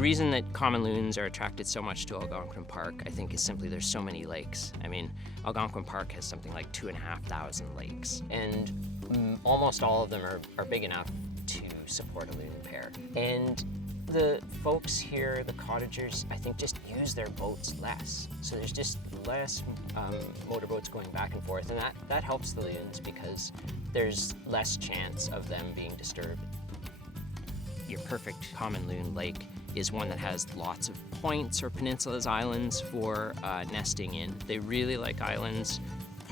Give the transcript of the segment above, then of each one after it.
The reason that common loons are attracted so much to Algonquin Park, I think, is simply there's so many lakes. I mean, Algonquin Park has something like 2,500 lakes, and almost all of them are big enough to support a loon pair. And the folks here, the cottagers, I think just use their boats less. So there's just less motorboats going back and forth, and that helps the loons because there's less chance of them being disturbed. Your perfect common loon lake is one that has lots of points or peninsulas, islands for nesting in. They really like islands.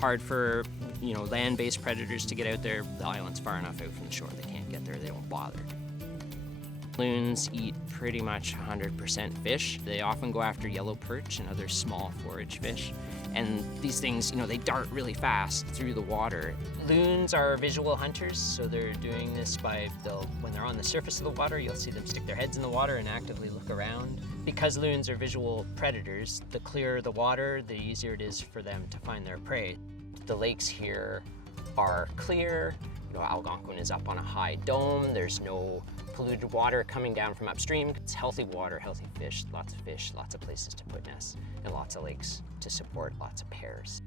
Hard for land-based predators to get out there. The island's far enough out from the shore, they can't get there, they don't bother. Loons eat pretty much 100% fish. They often go after yellow perch and other small forage fish. And these things, they dart really fast through the water. Loons are visual hunters, so they're doing this by, when they're on the surface of the water, you'll see them stick their heads in the water and actively look around. Because loons are visual predators, the clearer the water, the easier it is for them to find their prey. The lakes here are clear. Algonquin is up on a high dome. There's no polluted water coming down from upstream. It's healthy water, healthy fish, lots of places to put nests, and lots of lakes to support lots of pairs.